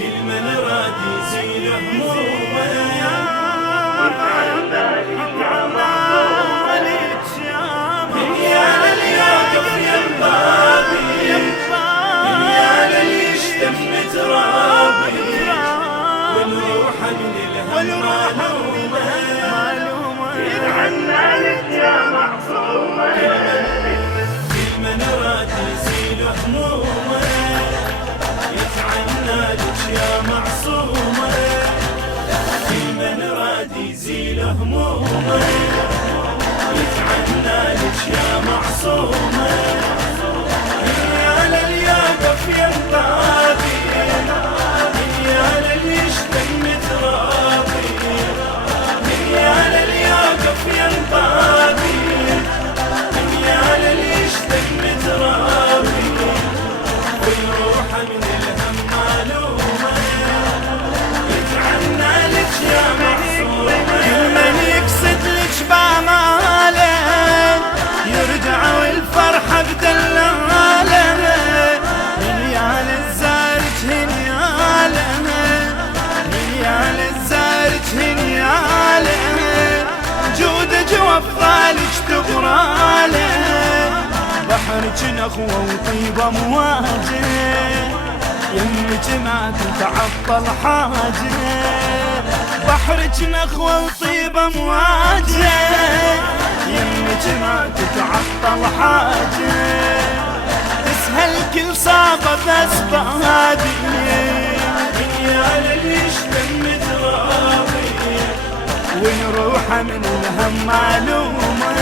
كل من راد يزيل همومه دنيا لليوقف ينبابي دنيا لليشتم ترابي ونروح من الهم معلومه يدعنا لك يا معصومة كل من راد يزيل همومه يتعنى لك يا معصومه كل من راد يزيل همومه يتعنى لك يا معصومه يا لليوقف ينبابي يا لليشتم ترابي يا لليوقف ينبابي يا لليشتم ترابي ويروح من الهم معلومه يتعنى لك يا معصومه كل من يقصد لك باماله يرجع والفرحة بدلاله هنيال الزارج هنياله هنيال الزارج هنياله جودك وافضالك تغراله بحرك نخوة وطيبة مواجه يمك ما تتعطل حاجه بحرك نخوة وطيبة مواجه يمك ما تتعطل حاجه تسهل كل صعبة بأسبابي يا لليشتم ترابي ونروح من الهم معلومة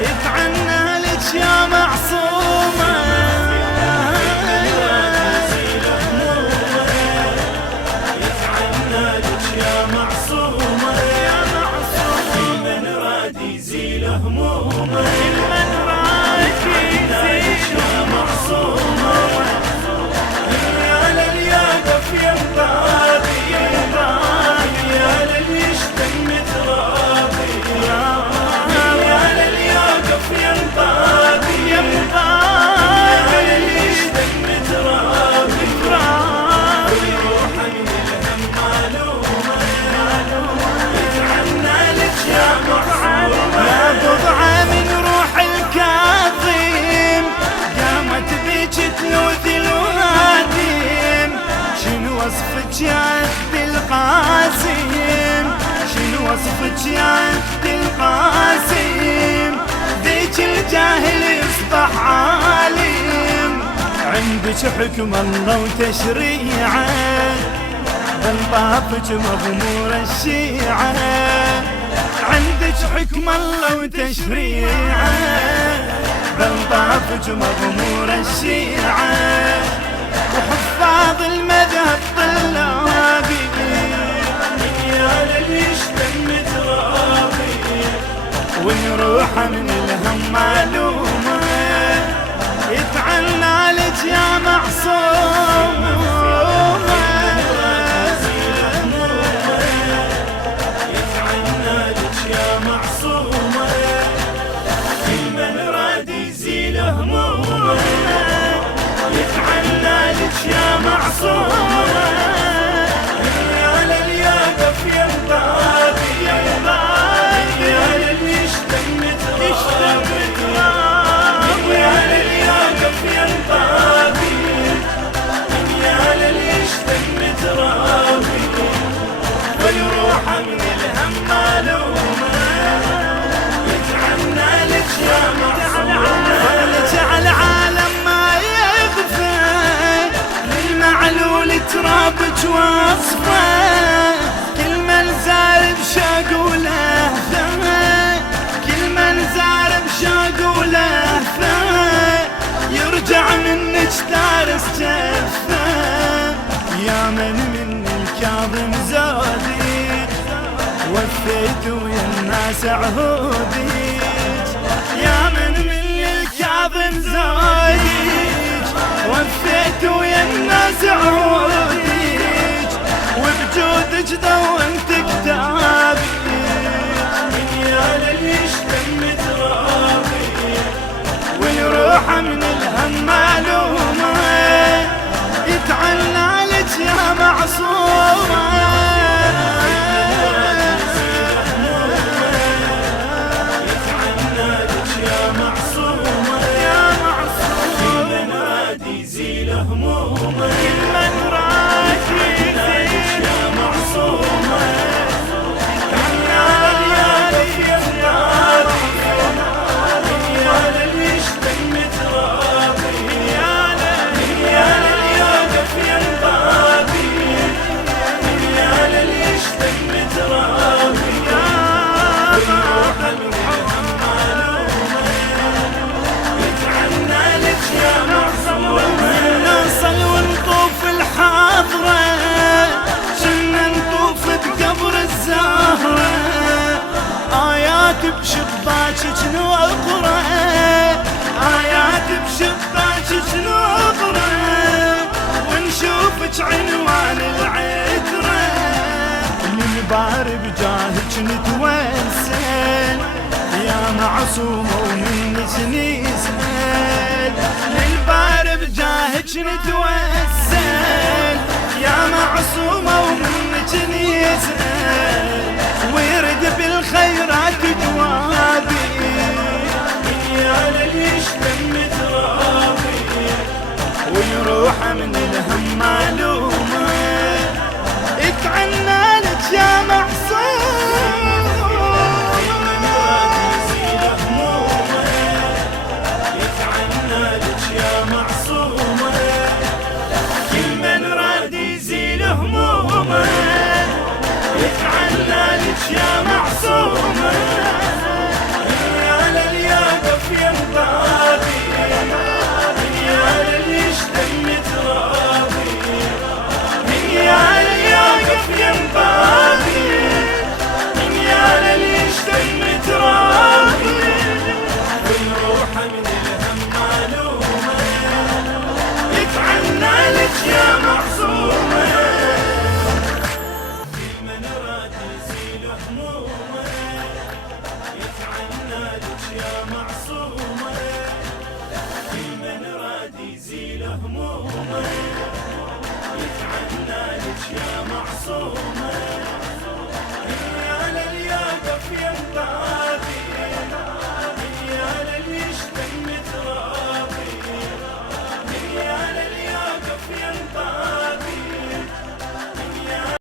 يتعنى لك يا معصومة يتعنى لك يا معصومه كل من راد يزيل همومه من رايك يا معصومه يا لليوقف ينبابي يا لليشتم ترابي يا لليوقف ينبابي يا لليشتم ترابي ويروح من الهم معلومه يتعنى لك يا معصومه يا بضعة من روح الكاظم قامت بيك تلوث الوادم شنو وصفك يا عبد القاسم شنو وصفك يا عبد القاسم ذيك الجاهل يصبح عالم عندك حكم الله وتشريعه بل طافك مغمور الشيعه عندك حكم الله وتشريعه بل طافك مغمور الشيعه وحفاظ المذهب طلابي يا لليشتم ترابي ونروح من الهم معلومه يتعنى لك يا معصومه يتعنى لك يا معصومه كل من راد يزيل همومه يتعنى لك يا معصومه يا لليوقف ينبابي يا لليشتم ترابي يا لليوقف ينبابي يا لليشتم ترابي ويروح من الهم معلومه يتعنى لك يا معصومه ولجعل عالم ما يغفى للمعلول ترابك وصفه كل من زار بشاق ولهفه كل من زار بشاق ولهفه يرجع منك دارس جفه يا من الكاظم زودي وفيت ويا الناس عهوديك يا من الكاظم زوديك وفيت ويا الناس عهوديك وبجودك دونت كتابي يا لليشتم ترابي ونروح من الهم معلومه يتعنى لك يا همومه كل من راد يزيل يا معصومه تعال يا دفي النادي يا للي يشتم ترابي يا للي يا دفي النادي يا للي يشتم ترابي والروح الحب معلومه يتعنى لك يا معصومه نوصل ونطوف الحاضرة شلنا نطوف بقبر الزهرة آيات بشباكك نوقرة آيات بشباكك نوقرة ونشوفك عنوان العترة للبار بجاهك نتوسل يا معصومة ومنك نسأل للبار بجاهك نتوسل يا معصومة ومنك نسأل ويرد بالخيرات جوابي يا للي يشتم ترابي ويروح من الهم معلومة اتعنى لك يا معصوم من راد يزيل همومه يتعنى لك يا معصومه كل من راد يزيل همومه يتعنى لك يا معصومه يا للياقف ينبادي يا للي يشتم ترابي يا للياقف ينبادي يا للي يشتم ترابي والروح من الهم معلومه يتعنى لك يا معصومه من راد يزيل همومه يتعنى لك يا معصومه من راد يزيل همومه يتعنى لك يا معصومه